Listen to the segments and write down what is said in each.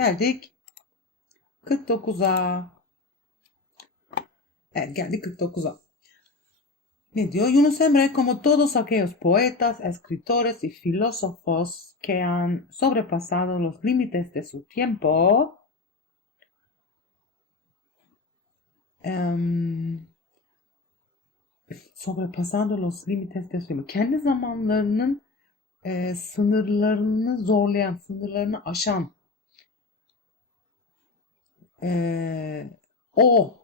Geldik 49'a. Evet geldik 49'a. Ne diyor? Yunus Emre, como todos aquellos poetas, escritores y filósofos que han sobrepasado los límites de su tiempo, em, sobrepasando los límites de su tiempo, kendi zamanlarının e, sınırlarını zorlayan, sınırlarını aşan e, o.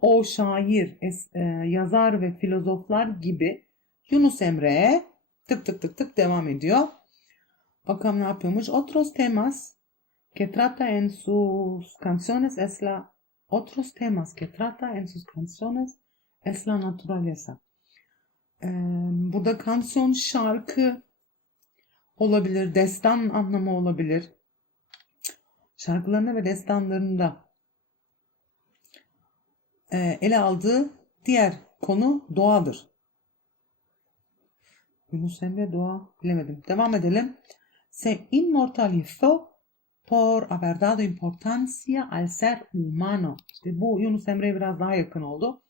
O şair, es, e, yazar ve filozoflar gibi Yunus Emre tık tık tık tık devam ediyor. Bakalım ne yapıyormuş. Otros temas que trata en sus canciones es la otros temas que trata en sus canciones es la naturaleza. Ee, burada kansiyon şarkı olabilir, destan anlamı olabilir. Şarkılarında ve destanlarında e, ele aldığı diğer konu doğadır. Yunus Emre doğa bilemedim. Devam edelim. Se inmortalizó por haber dado importancia al ser humano. İşte bu Yunus Emre'ye biraz daha yakın oldu.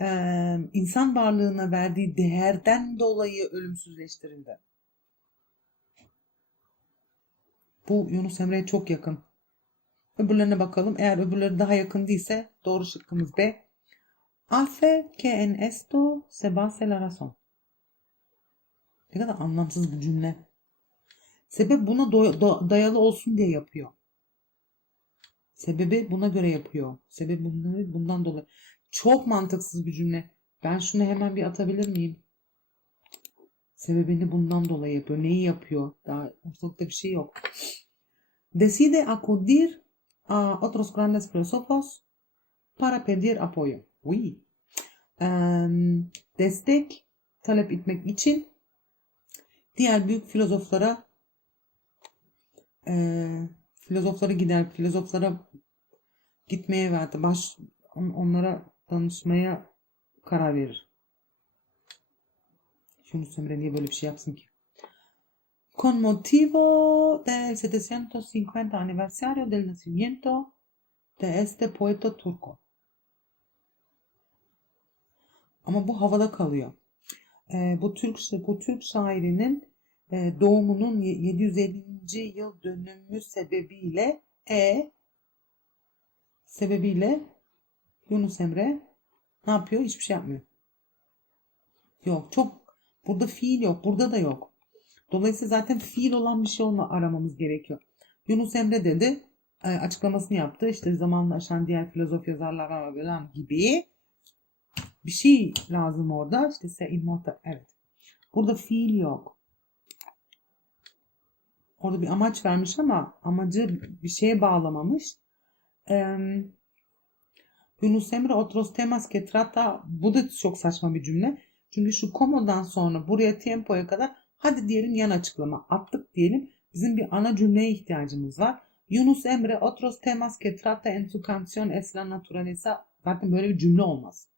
Ee, insan varlığına verdiği değerden dolayı ölümsüzleştirildi. Bu Yunus Emre'ye çok yakın. Öbürlerine bakalım. Eğer öbürleri daha yakın değilse doğru şıkkımız B. Hace que en esto se base la razón. Ne kadar anlamsız bir cümle. Sebep buna dayalı olsun diye yapıyor. Sebebi buna göre yapıyor. Sebebi bundan dolayı. Çok mantıksız bir cümle. Ben şunu hemen bir atabilir miyim? Sebebini bundan dolayı yapıyor. Neyi yapıyor? Daha ortalıkta bir şey yok. Decide acudir a otros grandes filósofos para pedir apoyo. Uy. Em, destek talep etmek için diğer büyük filozoflara e, filozoflara gider, filozoflara gitmeye verdi. Baş, on- onlara danışmaya karar verir. Yunus Emre niye böyle bir şey yapsın ki? Con motivo del 750 aniversario del nacimiento de este poeta turco. Ama bu havada kalıyor. Ee, bu Türk bu Türk şairinin e, doğumunun ye- 750. yıl dönümü sebebiyle e sebebiyle Yunus Emre ne yapıyor? Hiçbir şey yapmıyor. Yok çok burada fiil yok. Burada da yok. Dolayısıyla zaten fiil olan bir şey olma aramamız gerekiyor. Yunus Emre dedi e, açıklamasını yaptı. İşte zamanla aşan diğer filozof yazarlar falan gibi bir şey lazım orada. İşte se immortal. Evet. Burada fiil yok. Orada bir amaç vermiş ama amacı bir şeye bağlamamış. Ee, Yunus Emre otros temas que trata bu da çok saçma bir cümle. Çünkü şu komodan sonra buraya tempoya kadar hadi diyelim yan açıklama attık diyelim. Bizim bir ana cümleye ihtiyacımız var. Yunus Emre otros temas que trata en su canción es la naturaleza zaten böyle bir cümle olmaz.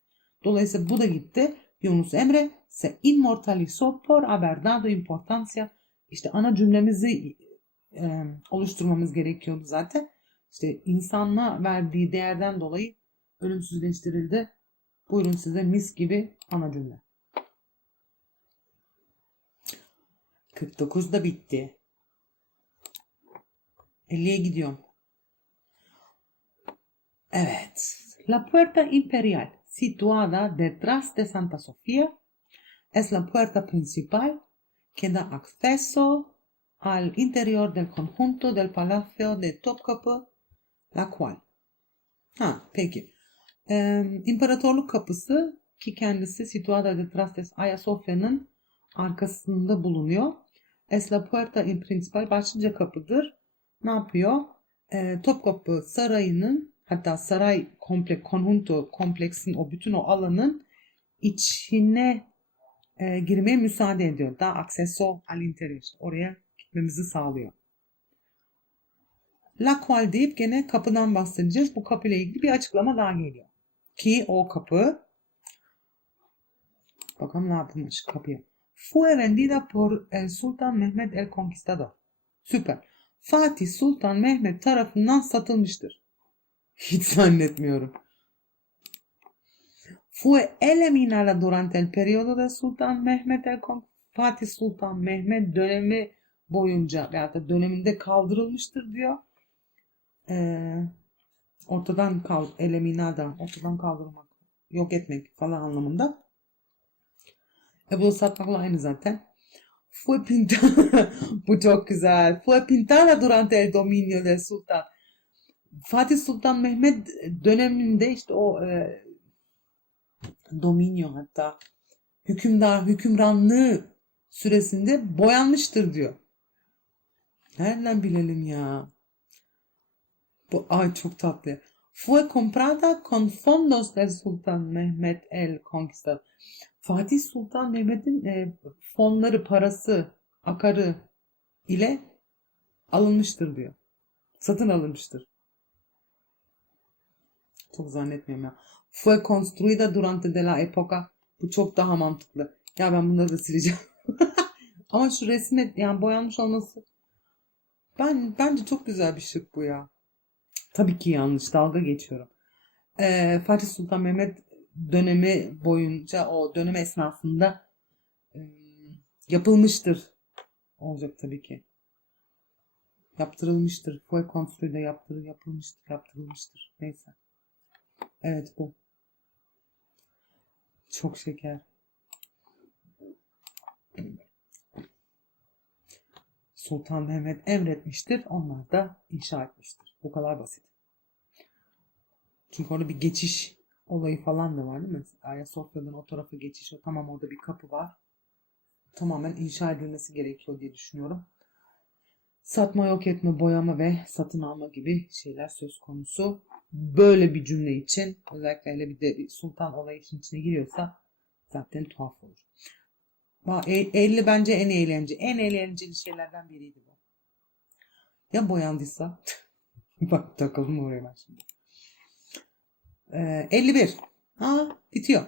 Dolayısıyla bu da gitti. Yunus Emre se inmortalizó por haber dado importancia. İşte ana cümlemizi e, oluşturmamız gerekiyordu zaten. İşte insanlığa verdiği değerden dolayı ölümsüzleştirildi. Buyurun size mis gibi ana cümle. 49 da bitti. 50'ye gidiyorum. Evet. La puerta imperial, situada detrás de Santa Sofía, es la puerta principal que da acceso al interior del conjunto del Palacio de Topkapı, la cual. Ha, peki. Ee, İmparatorluk kapısı ki kendisi situada detrás de Ayasofya'nın arkasında bulunuyor. Es la puerta in principal başlıca kapıdır. Ne yapıyor? Ee, Topkapı Sarayı'nın hatta saray komple konjunto kompleksin o bütün o alanın içine e, girmeye müsaade ediyor. Da acceso al interior. İşte oraya gitmemizi sağlıyor. La cual deyip gene kapıdan bahsedeceğiz. Bu kapıyla ilgili bir açıklama daha geliyor. Ki o kapı bakalım ne yapılmış kapıya. Fue vendida por el Sultan Mehmed el Conquistador. Süper. Fatih Sultan Mehmet tarafından satılmıştır. Hiç zannetmiyorum. Fue eliminada durante el periodo de Sultan Mehmet el Con- Fatih Sultan Mehmet dönemi boyunca veya da döneminde kaldırılmıştır diyor. Ee, ortadan kal eliminada ortadan kaldırmak yok etmek falan anlamında. E bu da aynı zaten. Fue pintada bu çok güzel. Fue pintada durante el dominio del sultan. Fatih Sultan Mehmet döneminde işte o e, dominio hatta hükümdar hükümranlığı süresinde boyanmıştır diyor. Nereden bilelim ya? Bu ay çok tatlı. Fue comprada con fondos del Sultan Mehmet el Conquistador. Fatih Sultan Mehmet'in e, fonları, parası, akarı ile alınmıştır diyor. Satın alınmıştır. Çok zannetmiyorum ya. Fue construida durante de la época. Bu çok daha mantıklı. Ya ben bunları da sileceğim. Ama şu resme yani boyanmış olması ben bence çok güzel bir şık bu ya. Tabii ki yanlış. Dalga geçiyorum. Ee, Fatih Sultan Mehmet dönemi boyunca o dönem esnasında yapılmıştır. Olacak tabii ki. Yaptırılmıştır. Fue construida yaptır, yapılmıştır, yaptırılmıştır. Neyse. Evet bu. Çok şeker. Sultan Mehmet emretmiştir. Onlar da inşa etmiştir. Bu kadar basit. Çünkü orada bir geçiş olayı falan da var değil mi? Ayasofya'dan o tarafa geçiş. O tamam orada bir kapı var. Tamamen inşa edilmesi gerekiyor diye düşünüyorum. Satma, yok etme, boyama ve satın alma gibi şeyler söz konusu. Böyle bir cümle için özellikle hele bir de sultan olayı için içine giriyorsa zaten tuhaf olur. Ha, e- 50 bence en eğlenceli, en eğlenceli şeylerden biriydi bu. Ya boyandıysa? Bak takıldım oraya ben şimdi. Ee, 51. Ha, bitiyor.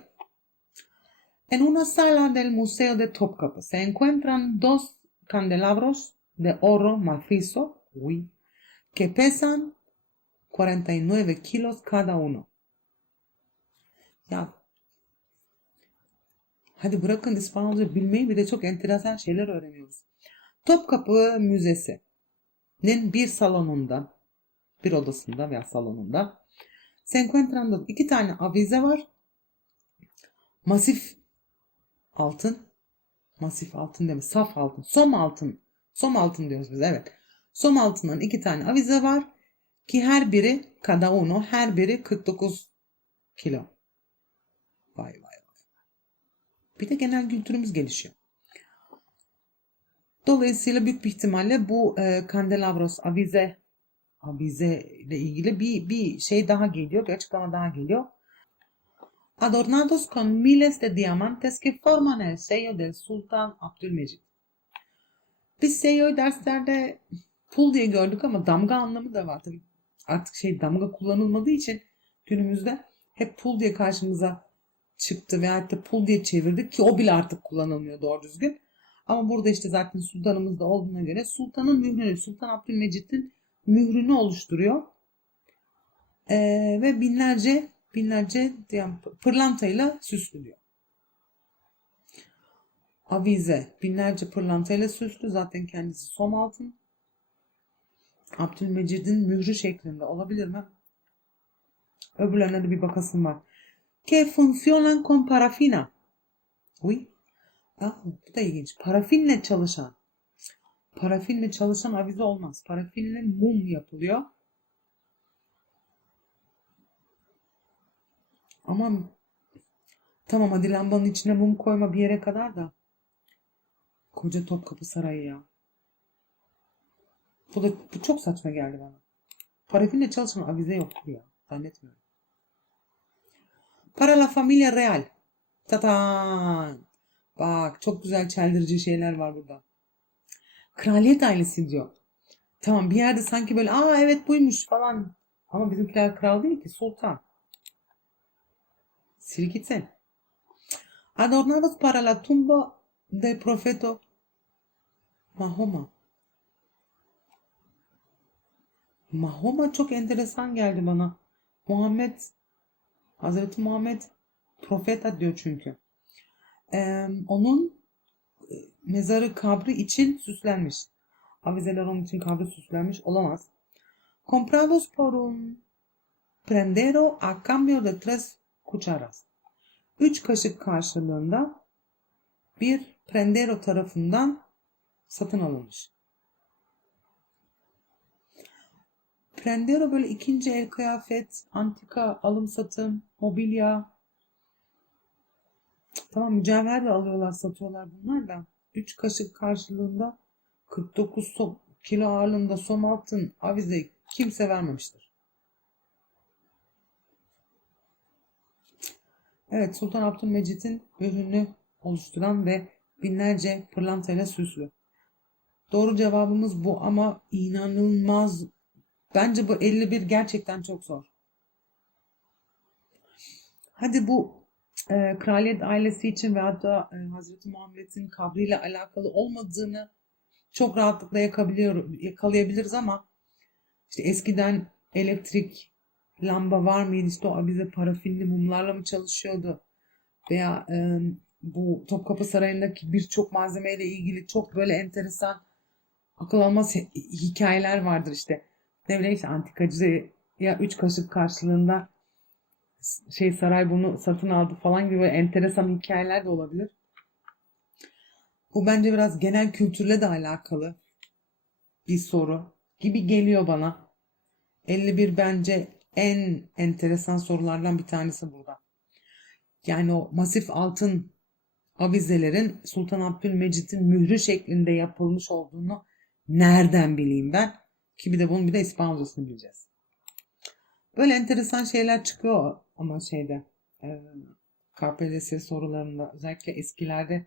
En una sala del Museo de Topkapi se encuentran dos candelabros de oro macizo, uy, que pesan 49 kilos cada uno. Ya hadi bırakın İspanyolca bilmeyi bir de çok enteresan şeyler öğreniyoruz. Topkapı Müzesi'nin bir salonunda, bir odasında veya salonunda se encuentran dos- iki tane avize var. Masif altın, masif altın deme, saf altın, som altın, som altın diyoruz biz evet. Som altından iki tane avize var ki her biri cada uno, her biri 49 kilo. Vay vay vay. Bir de genel kültürümüz gelişiyor. Dolayısıyla büyük bir ihtimalle bu e, candelabros avize avize ile ilgili bir, bir şey daha geliyor, bir açıklama daha geliyor. Adornados con miles de diamantes que forman el sello del Sultan Abdülmecid. Biz sello'yu derslerde pul diye gördük ama damga anlamı da var. Tabii artık şey damga kullanılmadığı için günümüzde hep pul diye karşımıza çıktı ve hatta pul diye çevirdik ki o bile artık kullanılmıyor doğru düzgün. Ama burada işte zaten sultanımızda olduğuna göre sultanın mührünü, Sultan Abdülmecit'in mührünü oluşturuyor. Ee, ve binlerce binlerce yani pırlantayla süslüyor. Avize binlerce pırlantayla süslü zaten kendisi som altın. Abdülmecid'in mührü şeklinde olabilir mi? Öbürlerine de bir bakasım var. Que funcionan con parafina. Uy. Aa, bu da ilginç. Parafinle çalışan. Parafinle çalışan avize olmaz. Parafinle mum yapılıyor. Ama tamam hadi lambanın içine mum koyma bir yere kadar da. Koca Topkapı Sarayı ya. Bu da bu çok saçma geldi bana. Parafinle çalışan avize yoktur ya. Zannetmiyorum. Para la familia real. Tatan. Bak çok güzel çeldirici şeyler var burada. Kraliyet ailesi diyor. Tamam bir yerde sanki böyle aa evet buymuş falan. Ama bizimkiler kral değil ki sultan. Sil gitsin. Adornados para la tumba del profeta Mahoma. Mahoma çok enteresan geldi bana. Muhammed, Hazreti Muhammed profeta diyor çünkü. Ee, onun mezarı kabri için süslenmiş. Avizeler onun için kabri süslenmiş olamaz. Comprados por un prendero a cambio de tres cucharas. Üç kaşık karşılığında bir prendero tarafından satın alınmış. Prendero böyle ikinci el kıyafet, antika alım satım, mobilya. Tamam mücevher de alıyorlar, satıyorlar bunlar da. 3 kaşık karşılığında 49 so- kilo ağırlığında som altın avize kimse vermemiştir. Evet Sultan Abdülmecit'in ürünü oluşturan ve binlerce pırlantayla süslü. Doğru cevabımız bu ama inanılmaz. Bence bu 51 gerçekten çok zor. Hadi bu e, kraliyet ailesi için ve hatta e, Hazreti Muhammed'in kabriyle alakalı olmadığını çok rahatlıkla yakabiliyor, yakalayabiliriz ama işte eskiden elektrik lamba var mıydı? İşte o bize parafinli mumlarla mı çalışıyordu? Veya e, bu Topkapı Sarayı'ndaki birçok malzemeyle ilgili çok böyle enteresan akıl almaz hi- hikayeler vardır işte. Ne işte antikacıya üç kaşık karşılığında şey saray bunu satın aldı falan gibi enteresan hikayeler de olabilir. Bu bence biraz genel kültürle de alakalı bir soru gibi geliyor bana. 51 bence en enteresan sorulardan bir tanesi burada. Yani o masif altın avizelerin Sultan Abdülmecit'in mührü şeklinde yapılmış olduğunu nereden bileyim ben? Ki bir de bunun bir de İspanyolcasını bileceğiz. Böyle enteresan şeyler çıkıyor ama şeyde e, KPSS sorularında özellikle eskilerde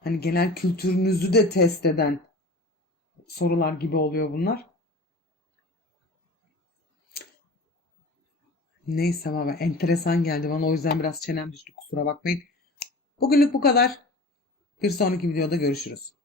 hani genel kültürünüzü de test eden sorular gibi oluyor bunlar. Neyse ama enteresan geldi bana o yüzden biraz çenem düştü kusura bakmayın. Bugünlük bu kadar. Bir sonraki videoda görüşürüz.